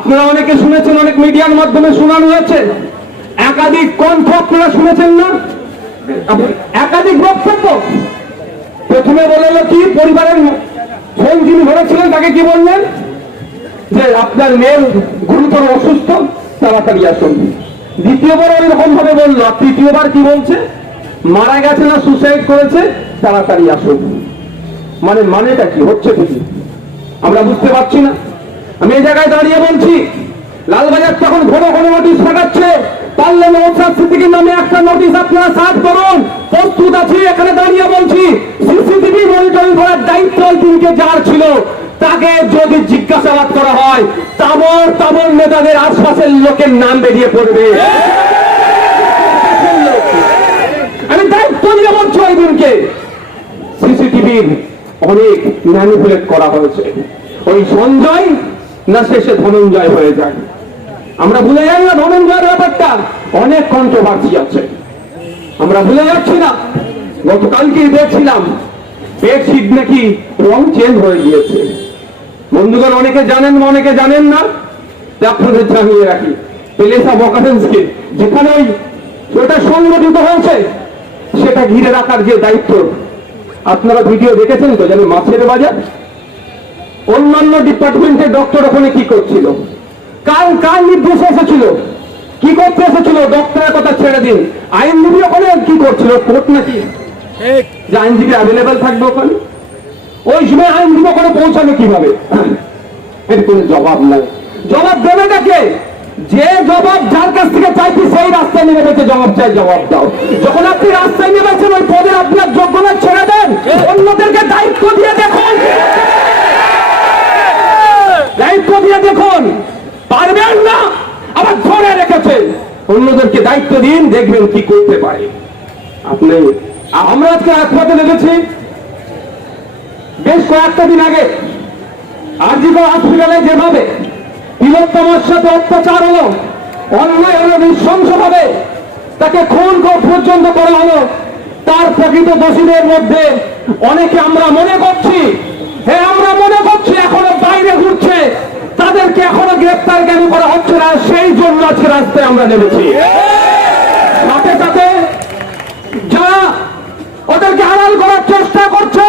আপনারা অনেকে শুনেছেন, অনেক মিডিয়ার মাধ্যমে শোনানো হয়েছে। একাধিক কণ্ঠ আপনারা শুনেছেন না? একাধিক বক্তব্য। প্রথমে বলে কি, পরিবারের ফোন যিনি ধরেছিলেন, তাকে কি বললেন? যে আপনার মেয়ের গুরুতর অসুস্থ, তাড়াতাড়ি আসুন। দ্বিতীয়বার এরকম ভাবে বলল তৃতীয়বার কি বলছে? মারা গেছে না সুসাইড করেছে, তাড়াতাড়ি আসুন। মানে মানেটা কি? হচ্ছে কি? আমরা বুঝতে পারছি না। আমি এই জায়গায় দাঁড়িয়ে বলছি, লালবাজার তখন ঘন ঘন নোটিশ পাঠাচ্ছে। পারলে নৌসাদ সিদ্দিকির নামে একটা নোটিশ আপনারা সার্ভ করুন। প্রস্তুত আছি, এখানে দাঁড়িয়ে বলছি সিসিটিভি মনিটরিং করার দায়িত্ব ওই দিনকে যার ছিল, তাকে যদি জিজ্ঞাসাবাদ করা হয় তাবর তাবর নেতাদের আশপাশের লোকের নাম বেরিয়ে পড়বে। আমি দায়িত্ব নিয়ে বলছি ওই দিনকে সিসিটিভির অনেক ম্যানিপুলেট করা হয়েছে। ওই সঞ্জয় না শেষে ধনঞ্জয় হয়ে যায়। আমরা ভুলে যাই না ধনঞ্জয়ের ব্যাপারটা। অনেক কন্ট্রোভার্সি আছে। আমরা ভুলে যাচ্ছি না। গতকালকেই দেখছিলাম বেডশিট নাকি রং চেঞ্জ হয়ে গিয়েছে। বন্ধুগণ, অনেকে জানেন অনেকে জানেন না আপনাদের জানিয়ে রাখি, প্লেস অফ যেখানে ওই ওটা সংগঠিত হয়েছে, সেটা ঘিরে রাখার যে দায়িত্ব, আপনারা ভিডিও দেখেছেন তো যেন মাছের বাজার? অন্যান্য ডিপার্টমেন্টের ডক্টর ওখানে কি করছিল? কার কার নির্দেশে এসেছিল। কি করতে এসেছিল? ডক্টরের কথা ছেড়ে দিন। আইনজীবী ওখানে কি করছিল? কোর্ট নাকি? যে আইনজীবী অ্যাভেলেবেল থাকবে ওখানে? ওই সময় আইনজীবী ওখানে পৌঁছাবে কীভাবে? এর কোনো জবাব নাই। জবাব দেবে নাকি যে জবাব যার কাছ থেকে চাইছি সেই রাস্তায় নেমে গেছে। জবাব চাই জবাব দাও। যখন আপনি রাস্তায় নেমেছেন ওই পদের আপনার যোগ্যতা ছেড়ে দেন। অন্যদেরকে দায়িত্ব দিয়ে দেখুন। দায়িত্ব দিয়ে দেখুন, পারবেন না, আবার ধরে রেখেছে। অন্যদেরকে দায়িত্ব দিন, দেখবেন কি করতে পারে। আপনি, আমরা আজকে রাজপথে নেমেছি। বেশ কয়েকটা দিন আগে আরজিগড় হসপিটালে যেভাবে তিলোত্তমার সাথে অত্যাচার হলো অন্যায় হলো নৃশংসভাবে তাকে খুন পর্যন্ত করা হলো, তার প্রকৃত দোষীদের মধ্যে অনেকে আমরা মনে করছি হ্যাঁ আমরা মনে করছি এখনও বাইরে ঘুরছে তাদেরকে এখনও গ্রেপ্তার কেন করা হচ্ছে না, সেই জন্য আজকে রাস্তায় আমরা নেমেছি। সাথে সাথে যারা ওদেরকে আড়াল করার চেষ্টা করছে,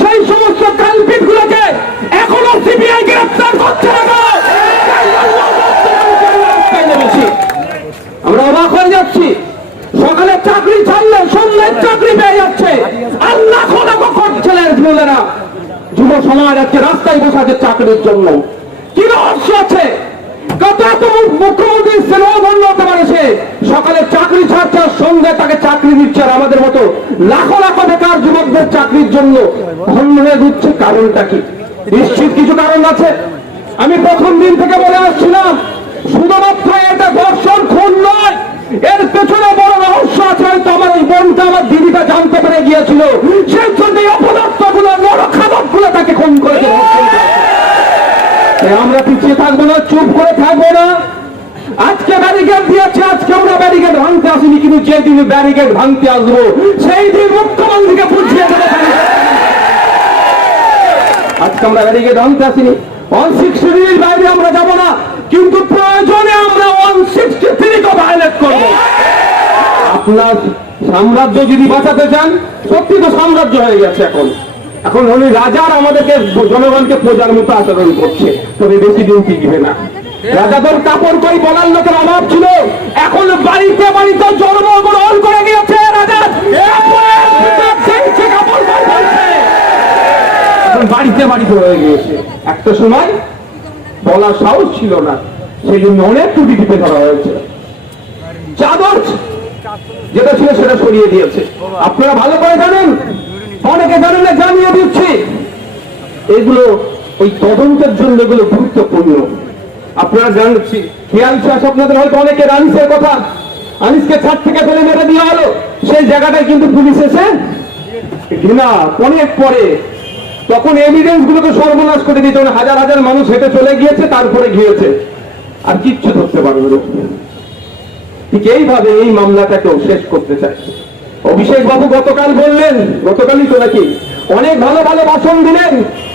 সেই সমস্ত কালপিট গুলোকে এখনও সিবিআই গ্রেফতার করছে। আমরা অবাক হয়ে যাচ্ছি। সকালে চাকরি ছাড়লে সন্ধ্যের চাকরি পেয়ে যাচ্ছে। আল্লাহ খোলা ছেলেরা। যুব সমাজ আজকে রাস্তায় বসে আছে চাকরির জন্য কি রহস্য আছে কত এত সকালে চাকরি ছাড়ছে, আর সন্ধ্যায় তাকে চাকরি দিচ্ছে। আর আমাদের মতো লাখো লাখো বেকার যুবকদের চাকরির জন্য ধন্য হয়ে ঘুরছে কারণটা কি? নিশ্চিত কিছু কারণ আছে? আমি প্রথম দিন থেকে বলে আসছিলাম, শুধুমাত্র এটা দর্শন খুন নয়, এর পেছনে বড় রহস্য আছে। হয়তো আমার এই বোনটা আমার দিদিটা জানতে পেরে গিয়েছিল। সেই জন্য এই অপদার্থগুলো নরখাদকগুলো তাকে খুন করেছে। আমরা থাকব না, চুপ করে থাকব না। আজকে ব্যারিকেড দিয়েছে, আজকে আমরা ব্যারিকেড ভাঙতে আসিনি, কিন্তু যেদিন ব্যারিকেড ভাঙতে আসব, সেই দিন মুখ্যমন্ত্রীকে বুঝিয়ে দেবো আজকে আমরা ব্যারিকেড ভাঙতে আসিনি। ওয়ান সিক্সটি ডিগ্রির বাইরে আমরা যাব না, কিন্তু প্রয়োজনে আমরা ওয়ান সিক্সটি থ্রিকে ভায়োলেট করব। আপনার সাম্রাজ্য যদি বাঁচাতে চান, সত্যি তো সাম্রাজ্য হয়ে গেছে এখন। এখন উনি রাজার আমাদেরকে জনগণকে প্রজার মতো আচরণ করছে। তবে বেশি দিন টিকবে না। রাজাদের কাপড় কই বলার লোকের অভাব ছিল। এখন বাড়িতে বাড়িতে জন্মগ্রহণ করে গিয়েছে বাড়িতে বাড়িতে হয়ে গিয়েছে। একটা সময় বলার সাহস ছিল না। সেই জন্য অনেক ত্রুটি টিপে ধরা হয়েছে। চাদর যেটা ছিল সেটা সরিয়ে দিয়েছে। আপনারা ভালো করে জানেন অনেকে না, জানিয়ে দিচ্ছি। এগুলো ওই তদন্তের জন্য এগুলো গুরুত্বপূর্ণ। আপনারা জানছি খেয়াল চাষ আপনাদের হয়তো অনেকে আনিসের কথা। আনিসকে ছাদ থেকে ফেলে মেরে দেওয়া হলো। সেই জায়গাটায় কিন্তু পুলিশ এসে ঘৃণা। অনেক পরে তখন এভিডেন্স গুলোকে সর্বনাশ করে দিয়েছে। মানে হাজার হাজার মানুষ হেঁটে চলে গিয়েছে, তারপরে গিয়েছে। আর কিচ্ছু ধরতে পারবে ঠিক এইভাবে এই মামলাটাকেও শেষ করতে চাই। অভিষেক বাবু গতকাল বললেন, গতকালই তো নাকি, অনেক ভালো ভালো ভাষণ দিলেন।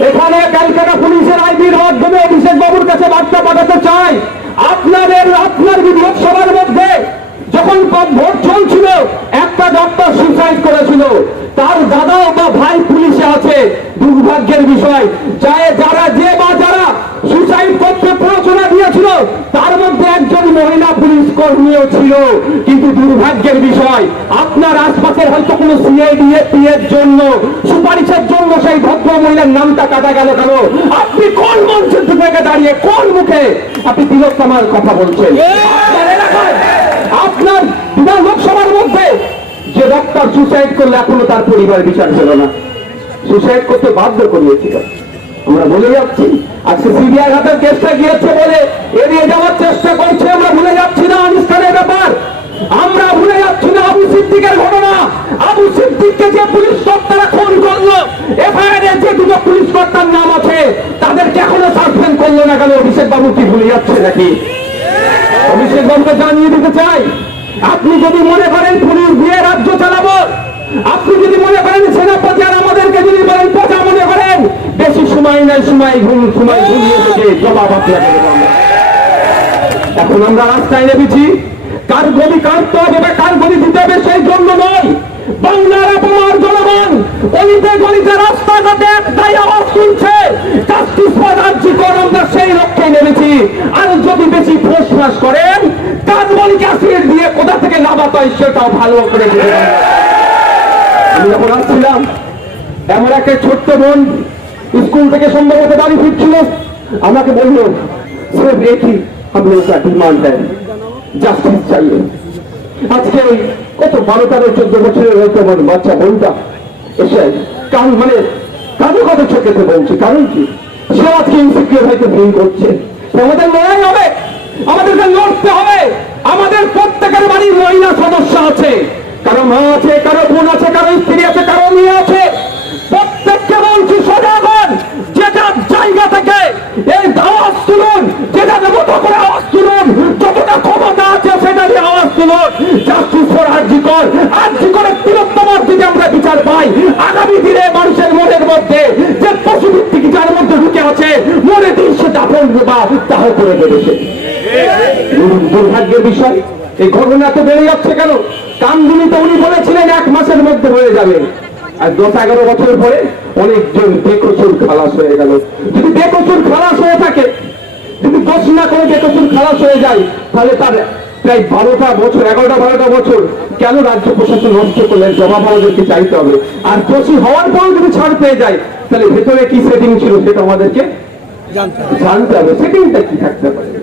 এখানে ক্যালকাটা পুলিশের আইবির মাধ্যমে অভিষেক বাবুর কাছে বার্তা পাঠাতে চাই। আপনাদের, আপনার বিধানসভার মধ্যে যখন ভোট চলছিল, একটা ডক্টর সুসাইড করেছিল। তার দাদা বা ভাই পুলিশে আছে, দুর্ভাগ্যের বিষয়। যারা যে বা যারা সুসাইড করতে প্ররোচনা দিয়েছিল, তার মহিলা পুলিশ কর্মীও ছিল। কিন্তু দুর্ভাগ্যের বিষয় আপনার আশপাশের হয়তো কোনো সিআইডিএপি এর জন্য সুপারিশের জন্য সেই ভদ্র মহিলার নামটা কাটা গেল কেন? আপনি কোন মঞ্চের থেকে দাঁড়িয়ে কোন মুখে? আপনি তিলোত্তমার কথা বলছেন। আপনার বিধান লোকসভার মধ্যে যে ডক্টর সুসাইড করলে এখনও তার পরিবার বিচার ছিল না। সুসাইড করতে বাধ্য করিয়েছিল। আমরা ভুলে যাচ্ছি আজকে সিবিআই হাতের কেসটা গিয়েছে বলে এড়িয়ে যাওয়ার চেষ্টা করছে আমরা ভুলে যাচ্ছি না আনুষ্ঠানের ব্যাপার আমরা ভুলে যাচ্ছি না আবু সিদ্দিকের ঘটনা আবু যে পুলিশ কর্তারা খুন করল, এফআইআর যে দুটো পুলিশ কর্তার নাম আছে, তাদেরকে এখনও সাসপেন্ড করল না কেন? অভিষেক বাবু কি ভুলে যাচ্ছে নাকি? অভিষেক বাবুকে জানিয়ে দিতে চাই, আপনি যদি মনে করেন পুলিশ দিয়ে রাজ্য চালাবো, আপনি যদি মনে করেন সেনাপতি আর আমাদেরকে যদি বলেন পচা মনে করেন, বেশি সময় নাই, সময় ঘুম সময় ঘুমিয়ে থেকে জবাব আপনাকে এখন আমরা রাস্তায় নেমেছি। কার গদি কাটতে হবে বা কার গদি দিতে হবে সেই জন্য নয়। বাংলার অপমান জনগণ অলিতে গলিতে রাস্তাঘাটে একটাই আওয়াজ তুলছে জাস্টিস ফর রাজ্যকর আমরা সেই লক্ষ্যে নেমেছি আর যদি বেশি ফোঁস ফাঁস করেন কানবলিকে অ্যাসিড দিয়ে কোথা থেকে নামাতে হয় সেটাও ভালো করে বুঝে নেবেন। আমি যখন আসছিলাম এমন একটা ছোট্ট বোন স্কুল থেকে সম্ভবত বাড়ি ফিরছিল আমাকে বললো স্যার দেখি हम लोग का डिमांड है জাস্টিস চাইয়ে আজকে কত বারো তেরো চোদ্দ বছরের হয়তো আমার বাচ্চা বোনটা এসে কারণ মানে তাদের কথা চোখেতে বলছি, কারণ কি? সে আজকে ইনসিকিউর হয়তো ফিল করছে। আমাদের লড়াই হবে। আমাদেরকে লড়তে হবে আমাদের প্রত্যেকের বাড়ির মহিলা সদস্য আছে কারও মা আছে কারও বোন আছে কারও স্ত্রী আছে কারও মেয়ে আছে প্রত্যেককে বলছি সজাগ হন যে যার জায়গা থেকে এই আওয়াজ তুলুন যে যাদের মতো করে আওয়াজ তুলুন যতটা ক্ষমতা আছে সেটা দিয়ে আওয়াজ তুলুন জাস্টিস ফর আর্জিকর আর্জিকরের তিরোত্তমার যদি আমরা বিচার পাই আগামী দিনে মানুষের মনের মধ্যে যে পশুভিত্তিক যার মধ্যে ঢুকে আছে মনে দিন সে দাপন বা দাহ করে দুর- দুর্ভাগ্যের বিষয়, এই ঘটনা তো বেড়ে যাচ্ছে কেন? কামদুনিতে উনি বলেছিলেন, এক মাসের মধ্যে হয়ে যাবে। আর দশ এগারো বছর পরে অনেকজন বেকসুর খালাস হয়ে গেল। যদি বেকসুর খালাস হয়ে থাকে, যদি দোষ না করে বেকসুর খালাস হয়ে যায়, তাহলে তার প্রায় বারোটা বছর, এগারোটা বারোটা বছর কেন রাজ্য প্রশাসন নষ্ট করলেন জবাব আমাদেরকে চাইতে হবে। আর দোষী হওয়ার পর যদি ছাড় পেয়ে যায়, তাহলে ভেতরে কি সেটিং ছিল সেটা আমাদেরকে জানতে হবে। সেটিংটা কি থাকতে পারে?